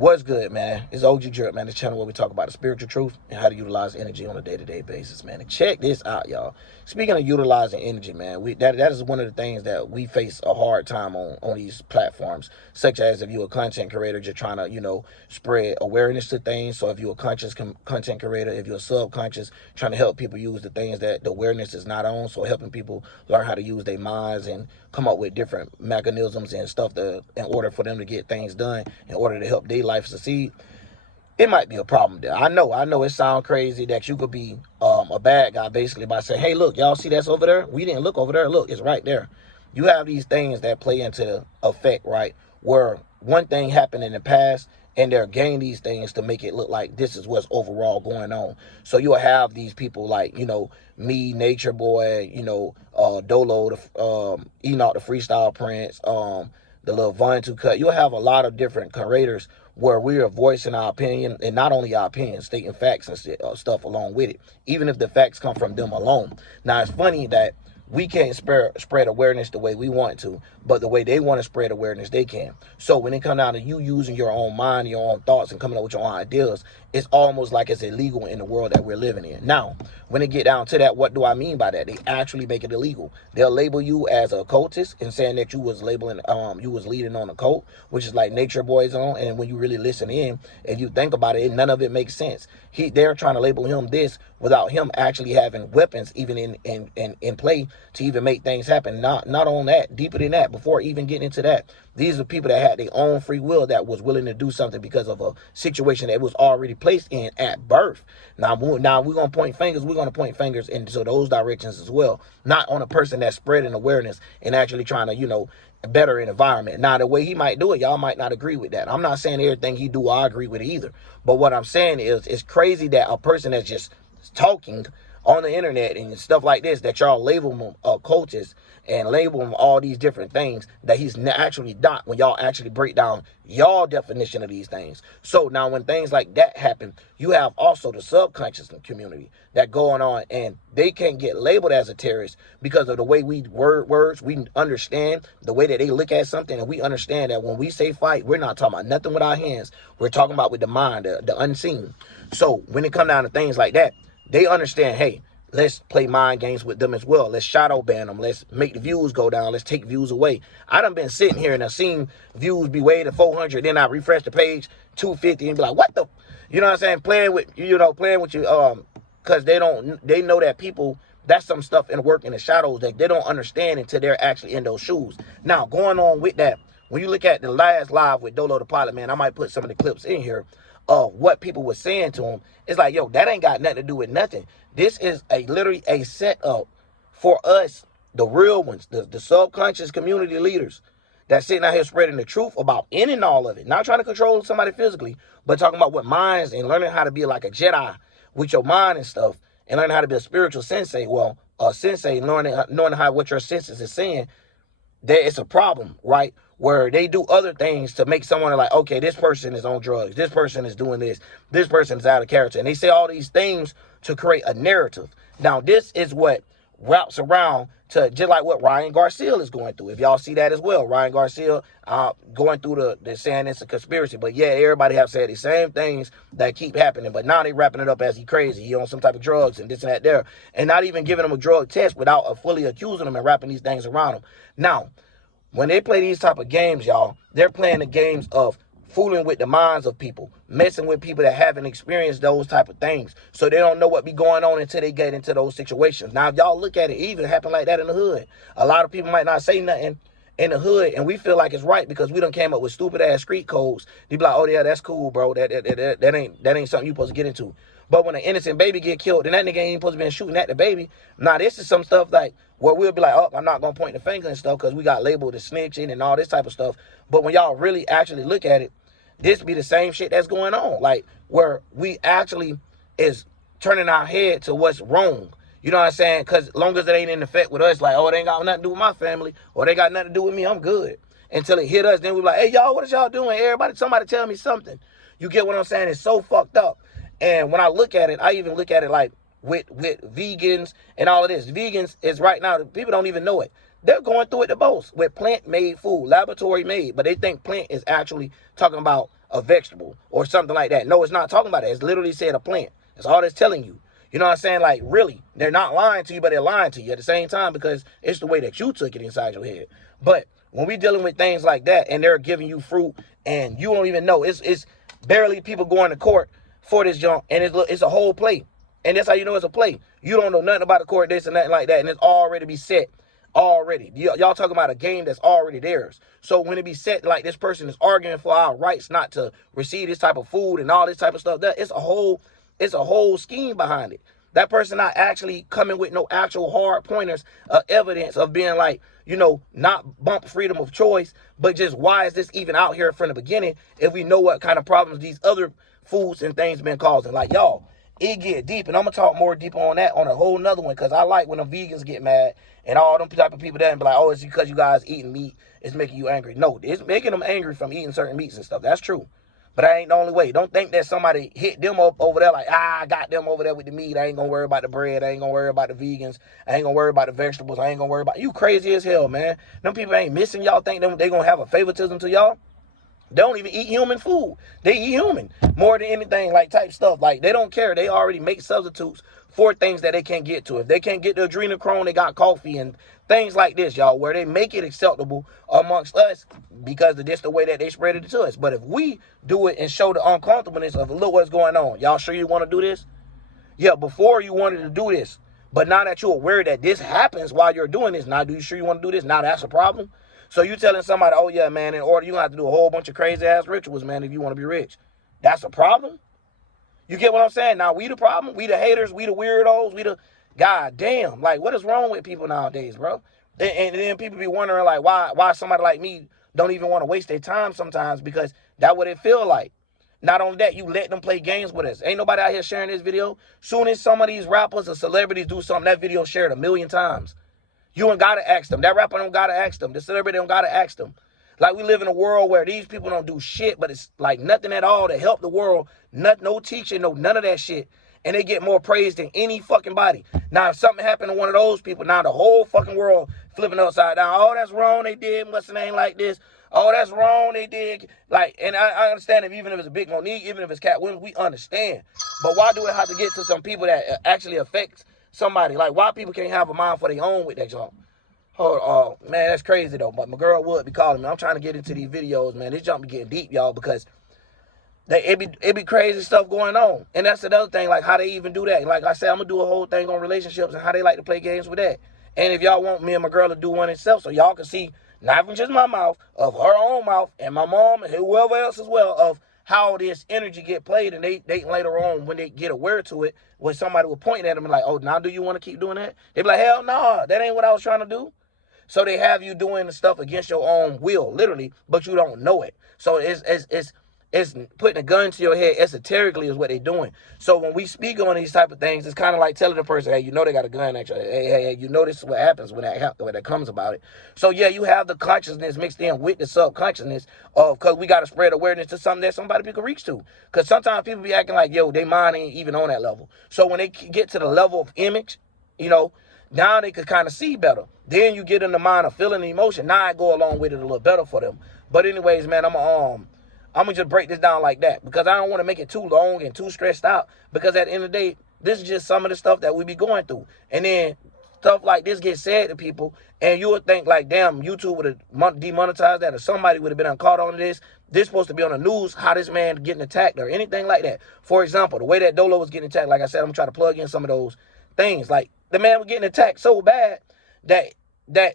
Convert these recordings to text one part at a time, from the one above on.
What's good, man? It's OG Drip, man. This channel where we talk about the spiritual truth and how to utilize energy on a day-to-day basis, man. And check this out, y'all. Speaking of utilizing energy, man, that is one of the things that we face a hard time on these platforms, such as if you're a content creator just trying to, spread awareness to things. So if you're a conscious content creator, if you're a subconscious, trying to help people use the things that the awareness is not on, so helping people learn how to use their minds and come up with different mechanisms and stuff in order for them to get things done, in order to help their life succeed, it might be a problem there. I know it sounds crazy that you could be a bad guy basically by saying, hey, look, y'all see that's over there? We didn't look over there. Look, it's right there. You have these things that play into effect, right? Where one thing happened in the past and they're getting these things to make it look like this is what's overall going on. So you'll have these people like, me, Nature Boy, Dolo, Enoch, the Freestyle Prince, the little Von to Cut. You'll have a lot of different creators where we are voicing our opinion, and not only our opinion, stating facts and stuff along with it, even if the facts come from them alone. Now, it's funny that we can't spread awareness the way we want to, but the way they want to spread awareness, they can. So when it comes down to you using your own mind, your own thoughts, and coming up with your own ideas, it's almost like it's illegal in the world that we're living in. Now, when it get down to that, what do I mean by that? They actually make it illegal. They'll label you as a occultist and saying that you was leading on a cult, which is like Nature Boy's on. And when you really listen in, if you think about it, none of it makes sense. They're trying to label him this without him actually having weapons even in play to even make things happen. Not on that, deeper than that, before even getting into that. These are people that had their own free will that was willing to do something because of a situation that was already placed in at birth. Now we're going to point fingers. We're going to point fingers into those directions as well. Not on a person that's spreading awareness and actually trying to, better an environment. Now, the way he might do it, y'all might not agree with that. I'm not saying everything he do, I agree with it either. But what I'm saying is, it's crazy that a person that's just talking on the internet and stuff like this, that y'all label him occultist and label him all these different things that he's actually not, when y'all actually break down y'all definition of these things. So now when things like that happen, you have also the subconscious community that going on, and they can't get labeled as a terrorist because of the way we words, we understand the way that they look at something, and we understand that when we say fight, we're not talking about nothing with our hands. We're talking about with the mind, the unseen. So when it comes down to things like that, they understand, hey, let's play mind games with them as well. Let's shadow ban them. Let's make the views go down. Let's take views away. I done been sitting here and I've seen views be way to 400. Then I refresh the page, 250, and be like, what the? You know what I'm saying? Playing with you, because they know that people, that's some stuff in work in the shadows that they don't understand until they're actually in those shoes. Now, going on with that, when you look at the last live with Dolo the Pilot, man, I might put some of the clips in here of what people were saying to him. It's like, yo, that ain't got nothing to do with nothing. This is literally a setup for us, the real ones, the subconscious community leaders that's sitting out here spreading the truth about any and all of it. Not trying to control somebody physically, but talking about what minds and learning how to be like a Jedi with your mind and stuff, and learning how to be a spiritual sensei. Well, a sensei, knowing how what your senses is saying, there is a problem, right? Where they do other things to make someone like, okay, this person is on drugs, this person is doing this person is out of character. And they say all these things to create a narrative. Now, this is what wraps around to just like what Ryan Garcia is going through. If y'all see that as well, Ryan Garcia going through the saying it's a conspiracy. But yeah, everybody have said the same things that keep happening. But now they wrapping it up as he crazy. He on some type of drugs and this and that there. And not even giving him a drug test without fully accusing him and wrapping these things around him. Now, when they play these type of games, y'all, they're playing the games of fooling with the minds of people, messing with people that haven't experienced those type of things. So they don't know what be going on until they get into those situations. Now, if y'all look at it, even happen like that in the hood. A lot of people might not say nothing in the hood, and we feel like it's right because we done came up with stupid ass street codes. They be like, oh yeah, that's cool, bro. That ain't something you supposed to get into. But when an innocent baby get killed, then that nigga ain't supposed to be shooting at the baby. Now, this is some stuff like where we'll be like, oh, I'm not going to point the finger and stuff because we got labeled as snitching and all this type of stuff. But when y'all really actually look at it, this be the same shit that's going on. Like, where we actually is turning our head to what's wrong. You know what I'm saying? Because long as it ain't in effect with us, like, oh, it ain't got nothing to do with my family, or they got nothing to do with me, I'm good. Until it hit us, then we be like, hey, y'all, what is y'all doing? Somebody tell me something. You get what I'm saying? It's so fucked up. And when I look at it, I even look at it like with vegans and all of this. Vegans is right now, people don't even know it. They're going through it the most with plant-made food, laboratory-made. But they think plant is actually talking about a vegetable or something like that. No, it's not talking about that. It's literally said a plant. That's all it's telling you. You know what I'm saying? Like, really, they're not lying to you, but they're lying to you at the same time because it's the way that you took it inside your head. But when we dealing with things like that and they're giving you fruit and you don't even know, it's barely people going to court for this junk, and it's a whole play. And that's how you know it's a play. You don't know nothing about the court, this and nothing like that, and it's already be set already. Y'all talking about a game that's already theirs. So when it be set like this person is arguing for our rights not to receive this type of food and all this type of stuff, it's a whole scheme behind it. That person not actually coming with no actual hard pointers of evidence of being like, you know, not bump freedom of choice, but just why is this even out here from the beginning if we know what kind of problems these other foods and things been causing. Like, y'all, it get deep, and I'm gonna talk more deeper on that on a whole nother one, because I like when the vegans get mad and all them type of people there and be like, oh, it's because you guys eating meat, it's making you angry. No, it's making them angry from eating certain meats and stuff. That's true. But that ain't the only way. Don't think that somebody hit them up over there like, I got them over there with the meat. I ain't gonna worry about the bread. I ain't gonna worry about the vegans. I ain't gonna worry about the vegetables. I ain't gonna worry about you. Crazy as hell, man. Them people ain't missing. Y'all think they gonna have a favoritism to y'all? They don't even eat human food. They eat human more than anything, like type stuff. Like, they don't care. They already make substitutes for things that they can't get to. If they can't get the adrenochrome, they got coffee and things like this, y'all, where they make it acceptable amongst us because of this the way that they spread it to us. But if we do it and show the uncomfortableness of, look what's going on. Y'all sure you want to do this? Yeah, before you wanted to do this. But now that you're aware that this happens while you're doing this, now do you sure you want to do this? Now that's a problem. So you telling somebody, oh yeah, man, in order you gonna have to do a whole bunch of crazy ass rituals, man, if you want to be rich. That's a problem? You get what I'm saying? Now we the problem, we the haters, we the weirdos, we the god damn. Like, what is wrong with people nowadays, bro? And then people be wondering like why somebody like me don't even want to waste their time sometimes, because that's what it feel like. Not only that, you let them play games with us. Ain't nobody out here sharing this video. Soon as some of these rappers or celebrities do something, that video shared 1 million times. You ain't gotta ask them. That rapper don't gotta ask them. The celebrity don't gotta ask them. Like, we live in a world where these people don't do shit, but it's like nothing at all to help the world. No teaching, none of that shit. And they get more praise than any fucking body. Now, if something happened to one of those people, now the whole fucking world flipping upside down. Oh, that's wrong, they did. What's the name like this? Oh, that's wrong, they did. Like, and I understand if even if it's a Big Monique, even if it's Cat Williams, we understand. But why do it have to get to some people that actually affects somebody? Like, why people can't have a mind for their own with that junk? Oh, man, that's crazy though. But my girl would be calling me. I'm trying to get into these videos, man. This junk be getting deep, y'all, because it be crazy stuff going on. And that's another thing, like how they even do that. Like I said, I'm gonna do a whole thing on relationships and how they like to play games with that. And if y'all want me and my girl to do one itself, so y'all can see, not from just my mouth, of her own mouth, and my mom and whoever else as well, of how this energy get played, and they later on, when they get aware to it, when somebody will point at them and like, oh, now do you want to keep doing that? They be like, hell no, that ain't what I was trying to do. So they have you doing the stuff against your own will, literally, but you don't know it. So it's putting a gun to your head esoterically is what they're doing. So when we speak on these type of things, it's kind of like telling the person, hey, you know they got a gun at you. Hey, you know this is what happens when that comes about it. So yeah, you have the consciousness mixed in with the subconsciousness of, because we got to spread awareness to something that somebody can reach to. Because sometimes people be acting like, yo, they mind ain't even on that level. So when they get to the level of image, now they could kind of see better. Then you get in the mind of feeling the emotion. Now I go along with it a little better for them. But anyways, man, I'm gonna just break this down like that, because I don't want to make it too long and too stressed out, because at the end of the day, this is just some of the stuff that we be going through. And then stuff like this gets said to people, and you would think like, damn, YouTube would have demonetized that, or somebody would have been caught on this. This supposed to be on the news, how this man getting attacked or anything like that. For example, the way that Dolo was getting attacked, like I said, I'm gonna try to plug in some of those things. Like, the man was getting attacked so bad that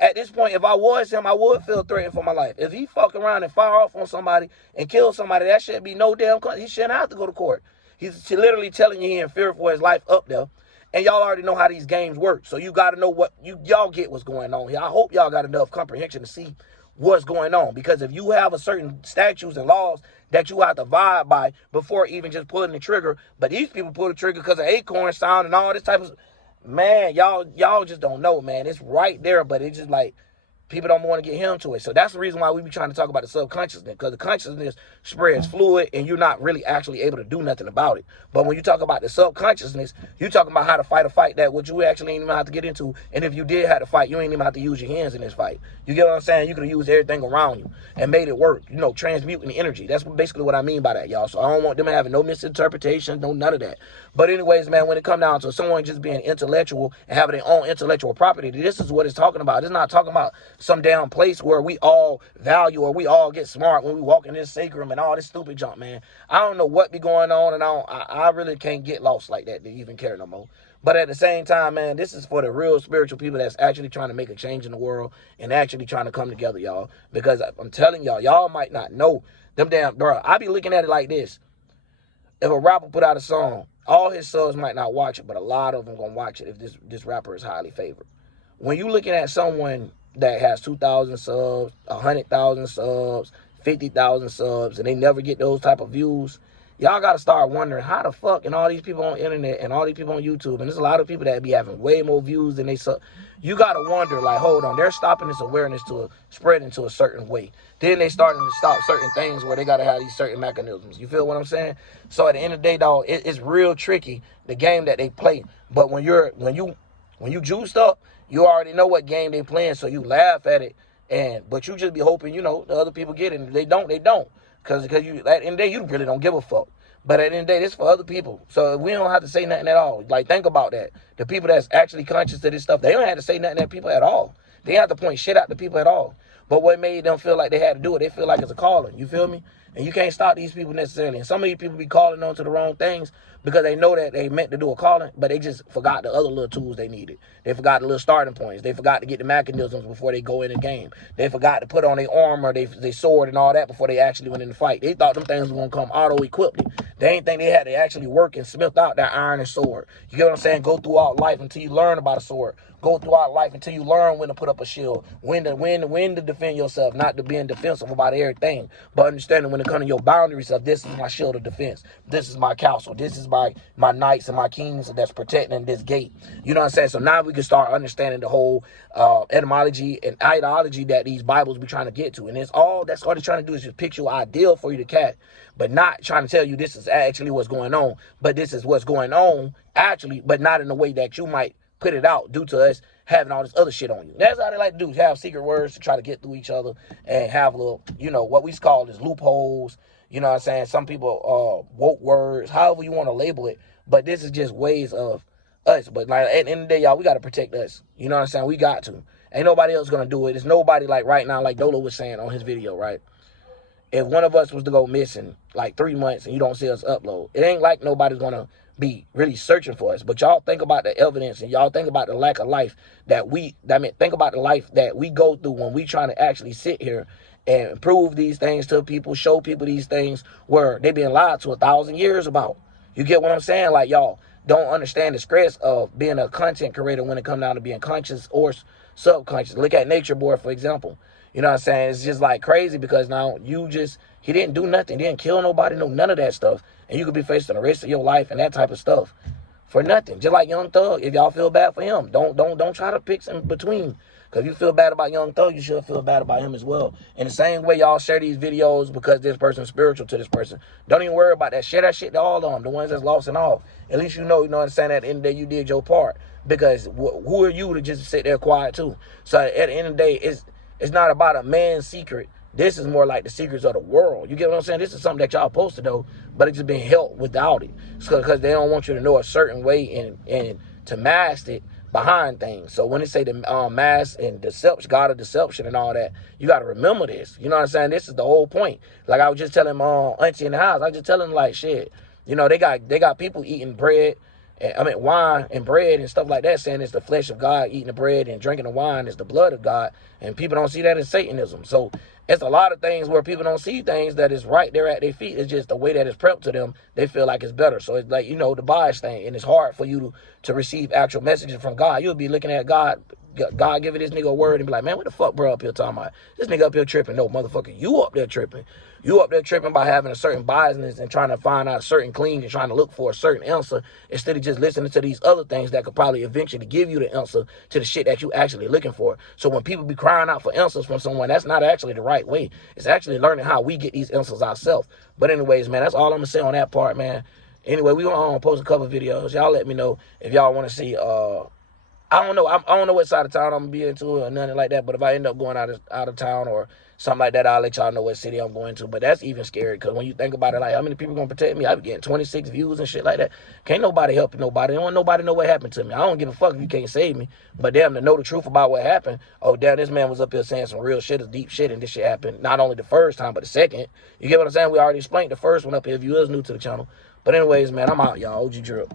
at this point, if I was him, I would feel threatened for my life. If he fuck around and fire off on somebody and kill somebody, that should be no damn, he shouldn't have to go to court. He's literally telling you he in fear for his life up there. And y'all already know how these games work. So you got to know what y'all get what's going on here. I hope y'all got enough comprehension to see what's going on. Because if you have a certain statutes and laws that you have to abide by before even just pulling the trigger, but these people pull the trigger because of acorn sound and all this type of, man, y'all just don't know, man. It's right there, but it's just like, People don't want to get him to it. So that's the reason why we be trying to talk about the subconsciousness, because the consciousness spreads fluid and you're not really actually able to do nothing about it. But when you talk about the subconsciousness, you talking about how to fight a fight that what you actually ain't even have to get into. And if you did have to fight, you ain't even have to use your hands in this fight. You get what I'm saying? You could have used everything around you and made it work, you know, transmuting the energy. That's basically what I mean by that, y'all. So I don't want them having no misinterpretation, no none of that. But anyways, man, when it come down to someone just being intellectual and having their own intellectual property, this is what it's talking about. It's not talking about some damn place where we all value or we all get smart when we walk in this sacrum and all this stupid junk, man. I don't know what be going on, and I really can't get lost like that to even care no more. But at the same time, man, this is for the real spiritual people that's actually trying to make a change in the world and actually trying to come together, y'all. Because I'm telling y'all, y'all might not know them damn, bro. I be looking at it like this. If a rapper put out a song, all his subs might not watch it, but a lot of them gonna watch it if this rapper is highly favored. When you looking at someone that has 2,000 subs, 100,000 subs, 50,000 subs, and they never get those type of views, y'all got to start wondering how the fuck, and all these people on the internet and all these people on YouTube, and there's a lot of people that be having way more views than they sub. You got to wonder, like, hold on, they're stopping this awareness to spread into a certain way. Then they starting to stop certain things where they got to have these certain mechanisms. You feel what I'm saying? So at the end of the day, dog, it's real tricky, the game that they play. But when you juiced up, you already know what game they playing, so you laugh at it, but you just be hoping, you know, the other people get it. And if they don't, they don't. Because you, at the end of the day, you really don't give a fuck. But at the end of the day, this for other people. So we don't have to say nothing at all. Like, think about that. The people that's actually conscious of this stuff, they don't have to say nothing to people at all. They don't have to point shit out to people at all. But what made them feel like they had to do it, they feel like it's a calling. You feel me? And you can't stop these people necessarily. And some of these people be calling on to the wrong things because they know that they meant to do a calling, but they just forgot the other little tools they needed. They forgot the little starting points. They forgot to get the mechanisms before they go in the game. They forgot to put on their armor, their sword and all that before they actually went in the fight. They thought them things were going to come auto-equipped. They ain't think they had to actually work and smith out that iron and sword. You get what I'm saying? Go throughout life until you learn about a sword. Go throughout life until you learn when to put up a shield, when to defend yourself, not to being defensive about everything, but understanding when it comes to your boundaries of this is my shield of defense, this is my castle, this is my knights and my kings that's protecting this gate. You know what I'm saying? So now we can start understanding the whole etymology and ideology that these Bibles be trying to get to, and that's all they're trying to do is just picture an ideal for you to catch, but not trying to tell you this is actually what's going on, but this is what's going on actually, but not in a way that you might put it out due to us having all this other shit on you. That's how they like to do, is have secret words to try to get through each other and have little, you know, what we call as loopholes. You know what I'm saying? Some people woke words, however you want to label it. But this is just ways of us. But like at the end of the day, y'all, we got to protect us. You know what I'm saying? We got to. Ain't nobody else going to do it. There's nobody like right now, like Dolo was saying on his video, right? If one of us was to go missing like 3 months and you don't see us upload, it ain't like nobody's going to be really searching for us. But y'all think about the evidence and y'all think about the lack of life think about the life that we go through when we trying to actually sit here and prove these things to people, show people these things where they been lied to 1,000 years about. You get what I'm saying? Like, y'all don't understand the stress of being a content creator when it comes down to being conscious or subconscious. Look at Nature Boy, for example. You know what I'm saying? It's just like crazy because now he didn't do nothing. He didn't kill nobody, no none of that stuff. And you could be facing the rest of your life and that type of stuff for nothing. Just like Young Thug, if y'all feel bad for him, don't try to pick in between. Because if you feel bad about Young Thug, you should feel bad about him as well. In the same way y'all share these videos because this person's spiritual to this person. Don't even worry about that. Share that shit to all of them, the ones that's lost and all. At least you know what I'm saying, at the end of the day, you did your part. Because who are you to just sit there quiet too? So at the end of the day, it's not about a man's secret. This is more like the secrets of the world. You get what I'm saying? This is something that y'all posted though, but it's just being held without it. It's because they don't want you to know a certain way and to mask it behind things. So when they say the mask and deception, God of deception and all that, you got to remember this. You know what I'm saying? This is the whole point. Like I was just telling my auntie in the house, I was just telling like shit. You know, they got people eating bread. Wine and bread and stuff like that, saying it's the flesh of God, eating the bread and drinking the wine is the blood of God, and people don't see that as Satanism. So it's a lot of things where people don't see things that is right there at their feet. It's just the way that it's prepped to them, they feel like it's better. So it's like, you know, the bias thing, and it's hard for you to receive actual messages from God. You'll be looking at God God giving this nigga a word and be like, man, what the fuck bro up here talking about? This nigga up here tripping. No, motherfucker, you up there tripping. You up there tripping by having a certain biasness and trying to find out a certain clean and trying to look for a certain answer instead of just listening to these other things that could probably eventually give you the answer to the shit that you actually looking for. So when people be crying out for answers from someone, that's not actually the right way. It's actually learning how we get these answers ourselves. But anyways, man, that's all I'm gonna say on that part, man. Anyway, we gonna post a couple videos. Y'all let me know if y'all want to see. I don't know. I don't know what side of town I'm gonna be into or nothing like that. But if I end up going out of town or something like that, I'll let y'all know what city I'm going to. But that's even scary because when you think about it, like how many people gonna protect me? I be getting 26 views and shit like that. Can't nobody help nobody. Don't want nobody know what happened to me. I don't give a fuck if you can't save me. But damn, to know the truth about what happened. Oh damn, this man was up here saying some real shit, deep shit, and this shit happened not only the first time but the second. You get what I'm saying? We already explained the first one up here if you is new to the channel. But anyways, man, I'm out, y'all. OG Drip.